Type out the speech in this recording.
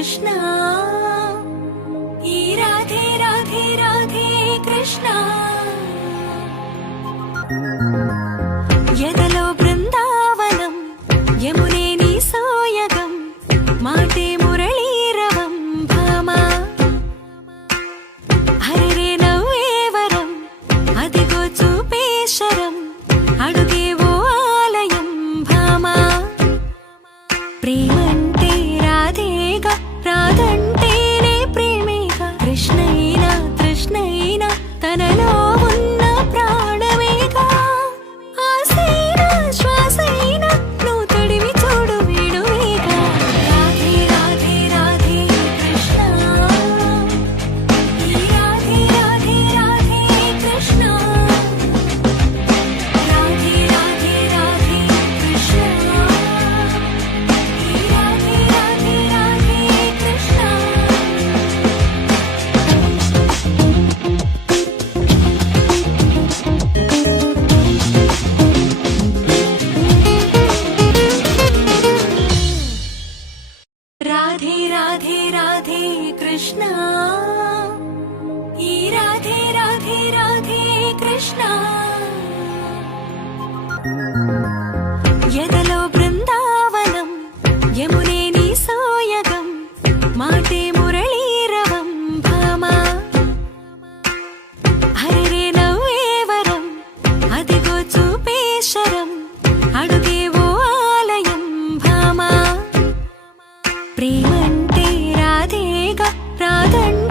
కృష్ణ ఈ రాధే రాధే రాధే కృష్ణ ఎదలో బృందావనం యమునే నీ సోయగం మాటే మురళీరవం భామా హరిరే నవ్వేవరం అదిగో చూపేశరం అడుగేవో ఆలయం భామా ప్రేమంటే రాధేగా రాధంటేనే ప్రేమేగా కృష్ణైనా తృష్ణైనా తనలో ఉన్న ప్రాణమేగా ఆసైనా శ్వాసైనా నువ్వు తడిమి చూడు వేడువేగా రాధే రాధే రాధే కృష్ణ ఈ రాధే రాధే రాధే కృష్ణ రాధే రాధే రాధే కృష్ణ ఈ రాధే రాధే రాధే కృష్ణ రాధే రాధే రాధే కృష్ణ ఈ రాధే రాధే రాధే కృష్ణ ఎదలో బృందావనం యమునే నీ సోయగం మాటే మురళీరవం భామా హరిరే నవ్వేవరం అదిగో చూపేశరం అడుగేవో ఆలయం భామా ప్రేమంటే రాధేగా రాధంటే